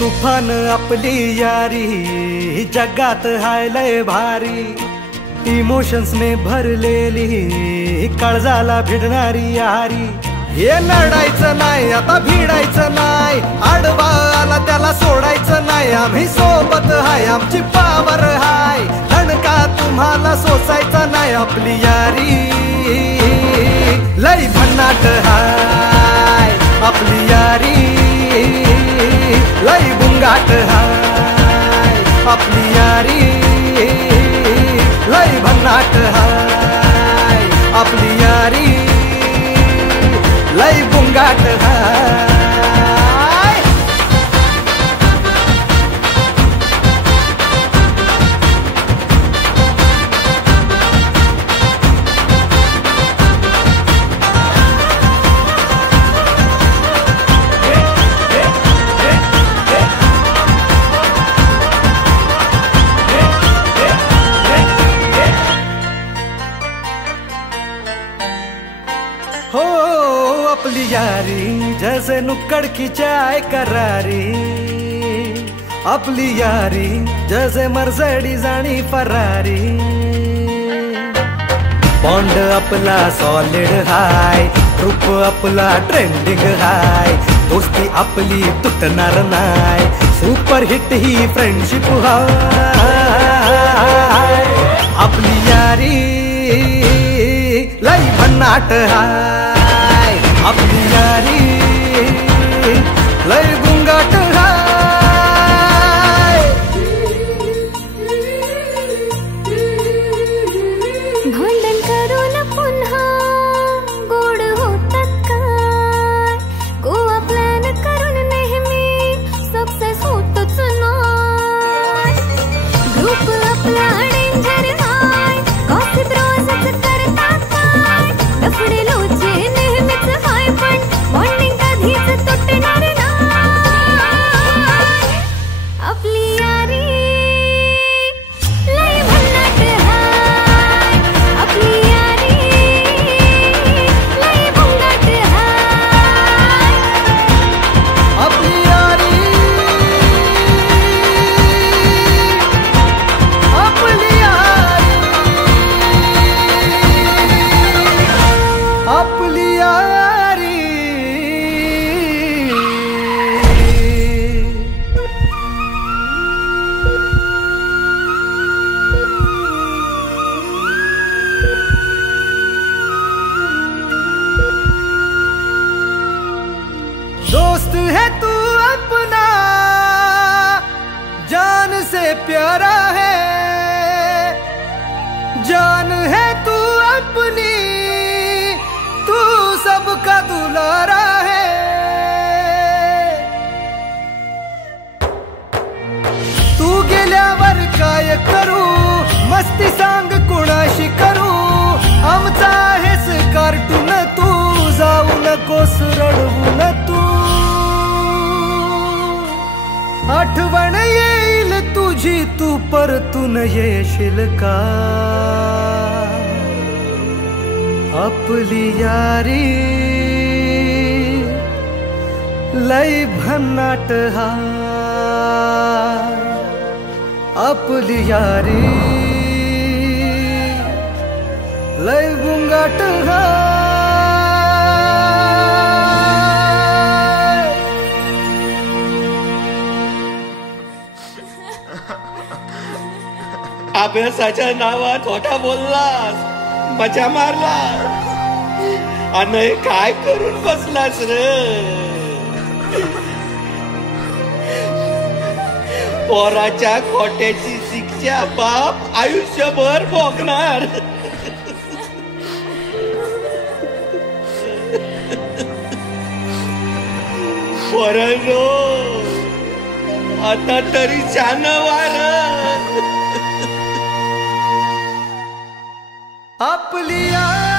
तुफान आपली यारी जगात हाय लय भारी, इमोशन्स ने भरलेली काळजाला भिडणारी यारी। हे लढायचं नाही आता भिडायचं नाही, आडवा आला त्याला सोडायचं नाही, आम्ही सोबत हाय आमची पावर हाय, धणका तुम्हाला सोसायचा नाही। आपली यारी लय भन्नाट हाय, आपली यारी लय बुंगाट हाय, आपली यारी लय भन्नाट हाय, आपली यारी लय बुंगाट हाय। हो अपनी यारी जैसे नुक्कड़ की चाय करारी, अपनी यारी जैसे मर्सिडीज आणि फरारी। बॉन्ड आपला सॉलिड हाय, ग्रुप आपला ट्रेंडिंग हाय, दोस्ती आपली तुटणार नाय, सुपर हिट ही फ्रेंडशिप हाय। आपली यारी लय भन्नाट हाय, आपली यारी लय बुंगाट हाय। भांडण करून पुन्हा गोड होतात काय, गोवा प्लॅन करून नेहमी सक्सेस होतच नाही। ग्रुप आपला डेंजर हाय, गॉसिप रोजच करतात काय, लफडे लोचे नेहमीच हाय, पण बॉन्डिंग कधीच तुटणार नाही। आपली यारी लय भन्नाट हाय, आपली यारी लय बुंगाट हाय, आपली यारी आपली यारी आपली यारी। दोस्त है तू अपना, जान से प्यारा है, जान है तू अपनी, तू सबका दुलारा है। तू गेल्यावर काय करू, मस्ती सांग कोणाशी करू, आमचा आहेस कार्टून तू, जाऊ नकोस रडवून तू। आठवण येईल तुझी तू परतून येशील का, आपली यारी लय भन्नाट हाय, आपली यारी लय बुंगाट हाय। अभ्यासाच्या नावात खोटा बोललास, मजा मारलास, आणि काय करून बसलास रे। पोराच्या खोट्याची शिक्षा बाप आयुष्यभर भोगणार। पोरांनो आता तरी शान वार। आपली यारी